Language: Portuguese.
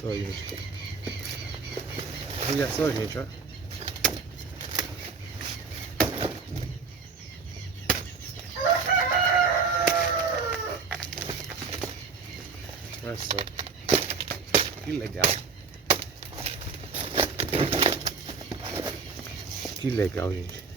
só, gente. Olha só, gente, ó. Olha só. Que legal. Que legal, gente.